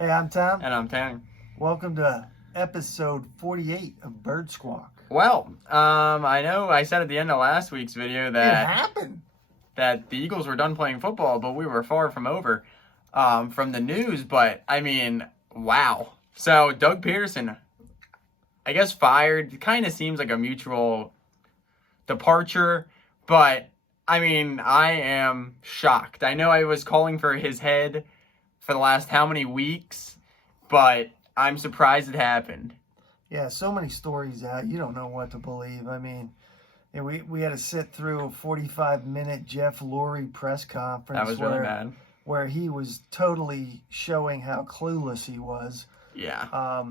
Hey, I'm Tom. And I'm Tanner. Welcome to episode 48 of Bird Squawk. Well, I know I said at the end of last week's video It that happened. the Eagles were done playing football, but we were far from over from the news. But, I mean, wow. So, Doug Pederson, I guess fired. Kind of seems like a mutual departure. But, I mean, I am shocked. I know I was calling for his head for the last how many weeks, but I'm surprised it happened. Yeah, so many stories out. You don't know what to believe. I mean, we had to sit through a 45-minute Jeff Lurie press conference. That was really bad. Where he was totally showing how clueless he was. Yeah.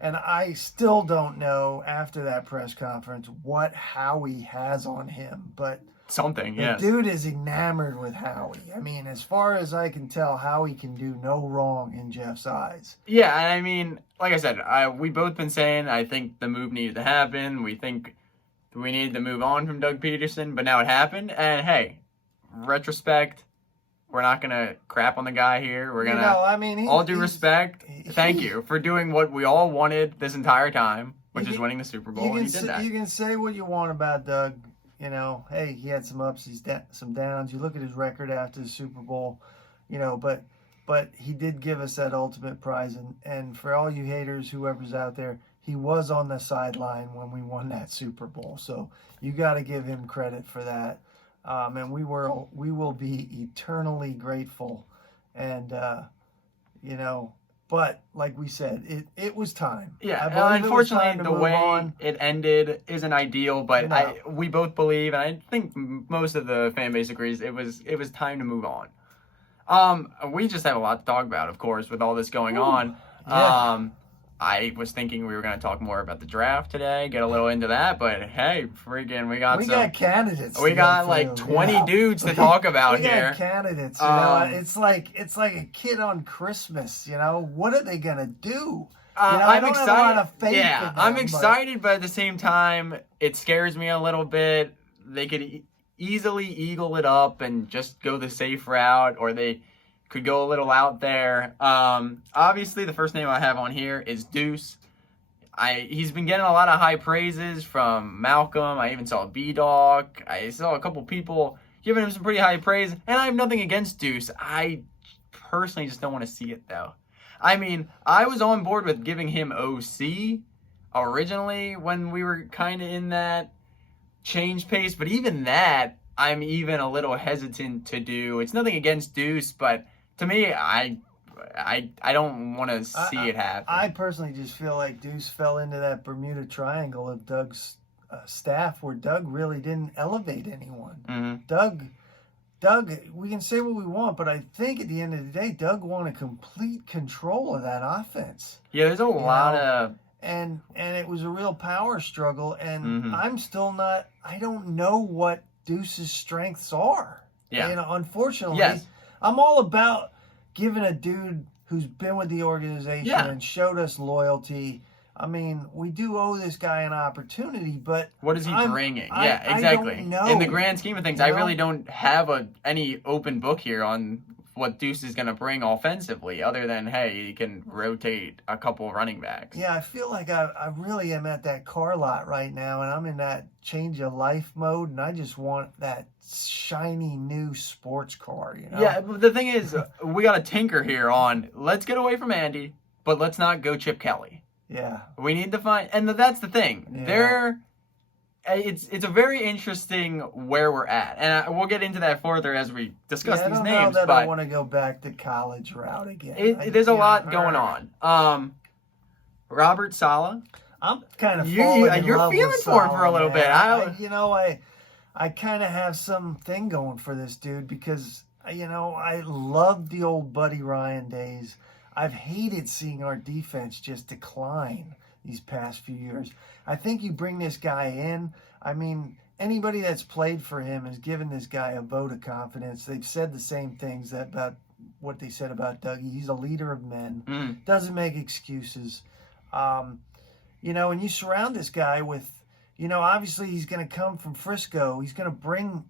And I still don't know after that press conference what Howie has on him, but something, the dude is enamored with Howie. I mean, as far as I can tell, Howie can do no wrong in Jeff's eyes. Yeah, I mean, like I said, we both been saying I think the move needed to happen. We think we needed to move on from Doug Pederson, but now it happened. And hey, retrospect, we're not gonna crap on the guy here. We're gonna, all due respect, thank you for doing what we all wanted this entire time, which is winning the Super Bowl. And he did that. You can say what you want about Doug. You know, hey, he had some ups, some downs. You look at his record after the Super Bowl, you know, but he did give us that ultimate prize. And for all you haters, whoever's out there, he was on the sideline when we won that Super Bowl. So you got to give him credit for that. And we will be eternally grateful. And, you know, but like we said, it was time. Yeah, unfortunately, the way it ended isn't ideal. But we both believe, and I think most of the fan base agrees, it was time to move on. We just have a lot to talk about, of course, with all this going on. Yeah. I was thinking we were going to talk more about the draft today, get a little into that, but hey, freaking, we got candidates. We got like 20 dudes to talk about here. We got candidates. You know, it's like a kid on Christmas. You know, what are they gonna do? You know, I'm excited. Have a lot of faith in them, I'm excited, but at the same time, it scares me a little bit. They could easily eagle it up and just go the safe route, or they could go a little out there. Obviously, the first name I have on here is Deuce. He's been getting a lot of high praises from Malcolm. I even saw B-Dog. I saw a couple people giving him some pretty high praise, and I have nothing against Deuce. I personally just don't want to see it, though. I mean, I was on board with giving him OC originally when we were kind of in that change pace, but even that, I'm even a little hesitant to do. It's nothing against Deuce, but to me, I don't want to see it happen. I personally just feel like Deuce fell into that Bermuda Triangle of Doug's staff, where Doug really didn't elevate anyone. Mm-hmm. Doug, we can say what we want, but I think at the end of the day, Doug wanted complete control of that offense. Yeah, there's a lot of... And it was a real power struggle, and I'm still not... I don't know what Deuce's strengths are. Yeah. You know, unfortunately, I'm all about giving a dude who's been with the organization and showed us loyalty. I mean, we do owe this guy an opportunity, but what is he bringing? Exactly. I don't know. In the grand scheme of things, I really don't have any open book here on what Deuce is going to bring offensively, other than, hey, he can rotate a couple running backs. Yeah, I feel like I really am at that car lot right now, and I'm in that change of life mode, and I just want that shiny new sports car, you know? Yeah, but the thing is, we got to tinker here on, let's get away from Andy, but let's not go Chip Kelly. Yeah. We need to find, and that's the thing. Yeah. It's a very interesting where we're at, and we'll get into that further as we discuss these names. I don't know that I want to go back to college route again. There's a lot going on. Robert Sala. I'm kind of you're feeling for him for a little bit. I kind of have something going for this dude because I loved the old Buddy Ryan days. I've hated seeing our defense just decline these past few years. I think you bring this guy in. I mean, anybody that's played for him has given this guy a vote of confidence. They've said the same things about what they said about Dougie. He's a leader of men. Doesn't make excuses. And you surround this guy with, obviously he's going to come from Frisco. He's going to bring,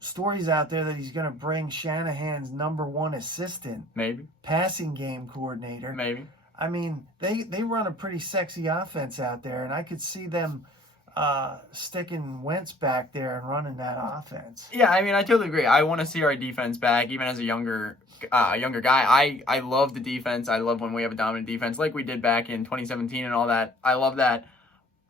stories out there that he's going to bring Shanahan's #1 assistant, Maybe. passing game coordinator. Maybe. I mean, they run a pretty sexy offense out there, and I could see them sticking Wentz back there and running that offense. Yeah, I mean, I totally agree. I want to see our defense back, even as a younger guy. I love the defense. I love when we have a dominant defense, like we did back in 2017 and all that. I love that.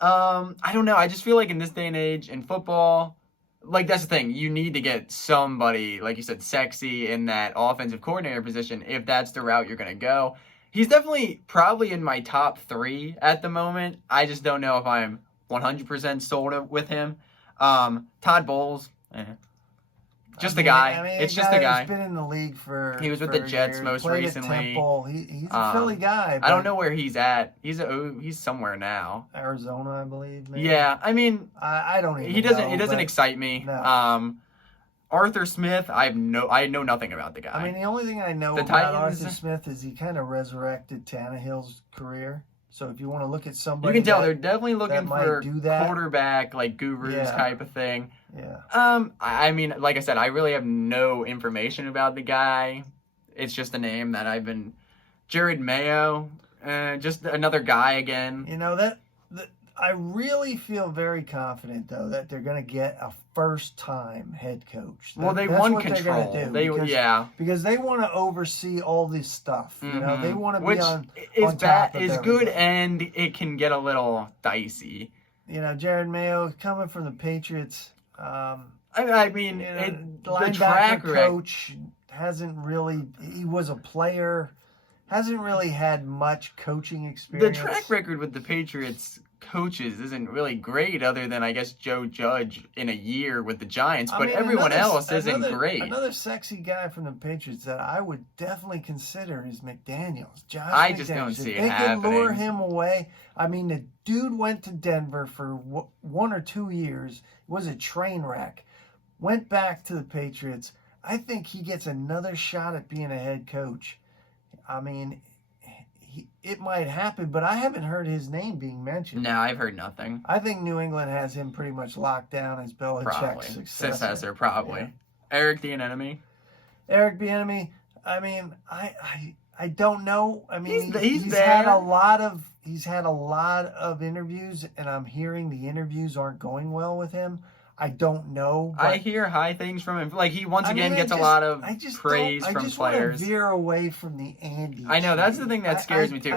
I don't know. I just feel like in this day and age in football, like that's the thing. You need to get somebody, like you said, sexy in that offensive coordinator position if that's the route you're going to go. He's definitely probably in my top 3 at the moment. I just don't know if I'm 100% sold with him. Todd Bowles, just a guy. I mean, it's just a guy. He's been in the league for. He was with the Jets most recently. Temple. He's a Philly guy. I don't know where he's at. He's somewhere now. Arizona, I believe. Maybe. Yeah, I mean, I don't even. He doesn't excite me. No. Arthur Smith, I know nothing about the guy. I mean, the only thing I know about Titans, Arthur Smith is he kind of resurrected Tannehill's career. So if you want to look at somebody, you can tell they're definitely looking for that. Quarterback like gurus type of thing. Yeah. I mean, like I said, I really have no information about the guy. It's just a name that I've been. Jared Mayo, just another guy again. That I really feel very confident though that they're going to get a first-time head coach. Well, they That's won what control. They're gonna do because they want to oversee all this stuff. Mm-hmm. They want to be on is top of is good, and it can get a little dicey. Jared Mayo coming from the Patriots. I mean, the track coach hasn't really. He was a player, hasn't really had much coaching experience. The track record with the Patriots coaches isn't really great, other than I guess Joe Judge in a year with the Giants, but everyone else isn't great. Another sexy guy from the Patriots that I would definitely consider is McDaniels. I just don't see it happening. They can lure him away. I mean, the dude went to Denver for 1 or 2 years. It was a train wreck. Went back to the Patriots. I think he gets another shot at being a head coach. I mean, it might happen, but I haven't heard his name being mentioned. No, I've heard nothing. I think New England has him pretty much locked down as Belichick's successor. Probably. Yeah. Eric Bieniemy. Eric Bieniemy. I mean, I don't know. I mean, he's had a lot of interviews, and I'm hearing the interviews aren't going well with him. I don't know. I hear high things from him. Like he once again gets a lot of praise from players. I just want to veer away from the Andy. I know that's the thing that scares me too.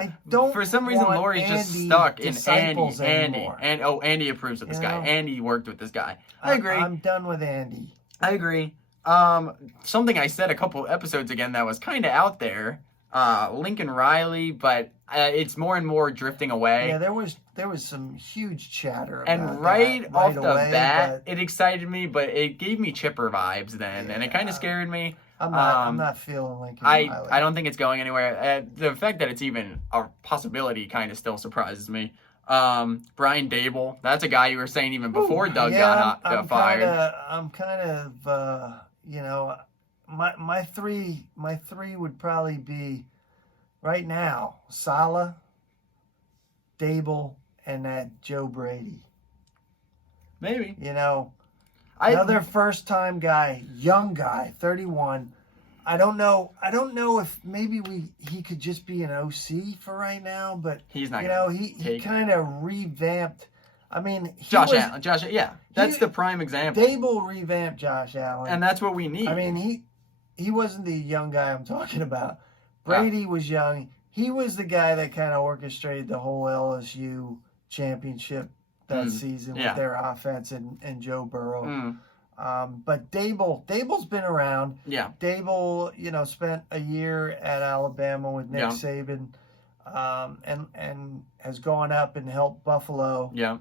For some reason, Lori's just stuck in Andy. And Andy approves of this guy. Andy worked with this guy. I agree. I'm done with Andy. I agree. Something I said a couple episodes again that was kind of out there. Lincoln Riley, but it's more and more drifting away. Yeah, there was some huge chatter about and right off the bat, it excited me, but it gave me Chipper vibes then, and it kind of scared me. I'm not feeling Lincoln Riley. I don't think it's going anywhere. The fact that it's even a possibility kind of still surprises me. Brian Dable, that's a guy you were saying even before Doug got fired. I'm kind of My three would probably be right now Sala, Dable, and that Joe Brady. Maybe. Another first-time guy, young guy, 31. I don't know if maybe he could just be an OC for right now, but he's not. He kind of revamped. I mean, Josh Allen. Yeah, that's the prime example. Dable revamped Josh Allen, and that's what we need. I mean, he wasn't the young guy I'm talking about. Brady was young. He was the guy that kind of orchestrated the whole LSU championship that season with their offense and Joe Burrow. But Dable's been around. Yeah. Dable, spent a year at Alabama with Nick Saban, and has gone up and helped Buffalo. Yeah.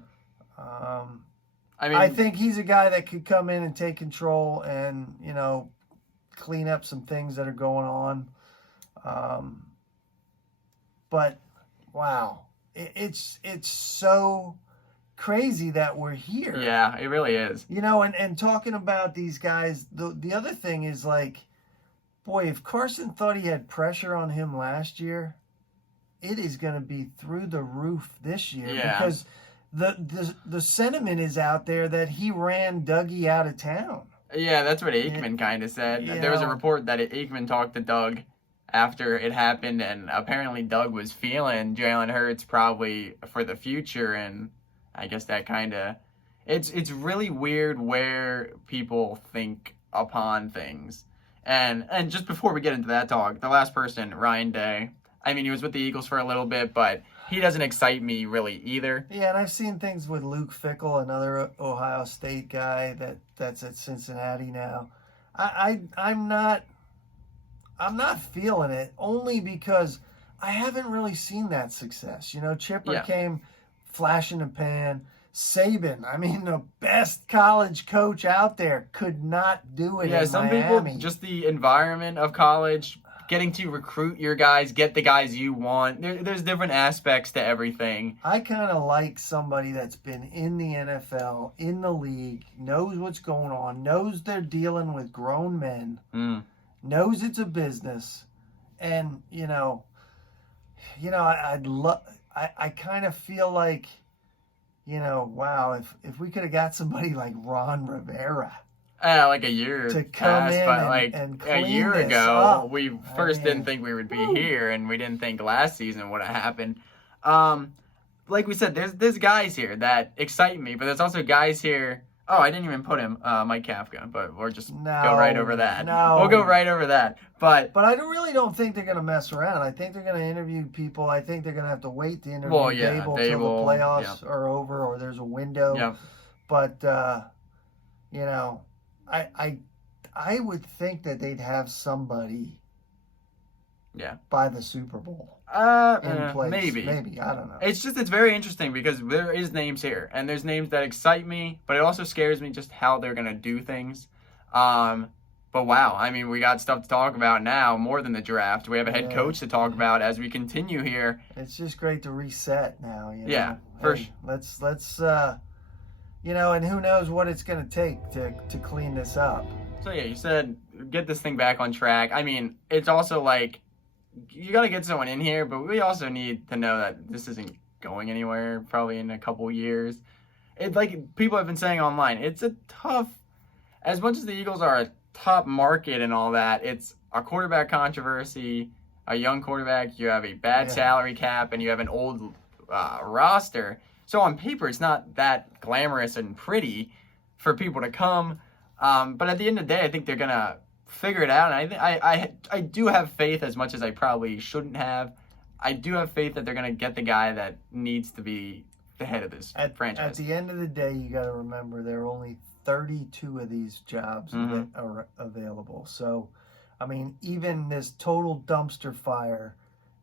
I think he's a guy that could come in and take control and, clean up some things that are going on. But wow, it's so crazy that we're here. Yeah, it really is. And talking about these guys, the other thing is like, boy, if Carson thought he had pressure on him last year, it is going to be through the roof this year because the sentiment is out there that he ran Dougie out of town. Yeah, that's what Aikman kind of said. There was a report that Aikman talked to Doug after it happened, and apparently Doug was feeling Jalen Hurts probably for the future, and I guess that kind of it's really weird where people think upon things. And just before we get into that talk, the last person, Ryan Day, I mean, he was with the Eagles for a little bit, but he doesn't excite me really either. Yeah, and I've seen things with Luke Fickell, another Ohio State guy that's at Cincinnati now. I'm not feeling it, only because I haven't really seen that success. You know, Chipper came flash in the pan. Saban, I mean, the best college coach out there, could not do it in some Miami. People, just the environment of college, getting to recruit your guys, get the guys you want. There's different aspects to everything. I kind of like somebody that's been in the NFL, in the league, knows what's going on, knows they're dealing with grown men, knows it's a business, and I kind of feel like, wow, if we could have got somebody like Ron Rivera. Like a year to come past, in but like and a year this ago, up. we first didn't think we would be here, and we didn't think last season would have happened. Like we said, there's guys here that excite me, but there's also guys here. Oh, I didn't even put him, Mike Kafka, but we'll just go right over that. We'll go right over that. But I really don't think they're going to mess around. I think they're going to interview people. I think they're going to have to wait to interview Dable till the playoffs are over, or there's a window. Yeah. But I would think that they'd have somebody by the Super Bowl in place. Maybe, I don't know. It's very interesting because there is names here, and there's names that excite me, but it also scares me just how they're gonna do things. But wow, I mean, we got stuff to talk about now more than the draft. We have a head coach to talk about as we continue here. It's just great to reset now. Yeah, let's and who knows what it's gonna take to clean this up. So yeah, you said get this thing back on track. I mean, it's also like you got to get someone in here, but we also need to know that this isn't going anywhere probably in a couple years. It's like people have been saying online, it's a tough, as much as the Eagles are a top market and all that, it's a quarterback controversy, a young quarterback, you have a bad salary cap, and you have an old roster. So on paper, it's not that glamorous and pretty for people to come. But at the end of the day, I think they're going to figure it out. And I do have faith, as much as I probably shouldn't have. I do have faith that they're going to get the guy that needs to be the head of this franchise. At the end of the day, you got to remember there are only 32 of these jobs that are available. So, I mean, even this total dumpster fire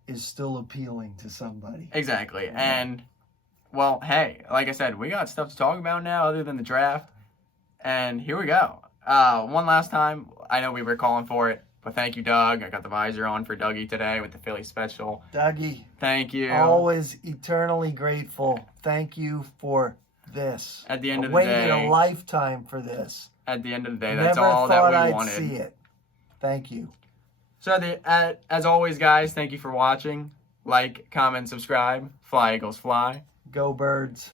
is still appealing to somebody. Exactly. Yeah. And, well, hey, like I said, we got stuff to talk about now other than the draft. And here we go. One last time, I know we were calling for it, but thank you, Doug. I got the visor on for Dougie today with the Philly special. Dougie. Thank you. Always eternally grateful. Thank you for this. At the end of the day. Waited a lifetime for this. At the end of the day, that's all that we wanted. Never thought I'd see it. Thank you. So, as always, guys, thank you for watching. Like, comment, subscribe. Fly, Eagles, fly. Go Birds.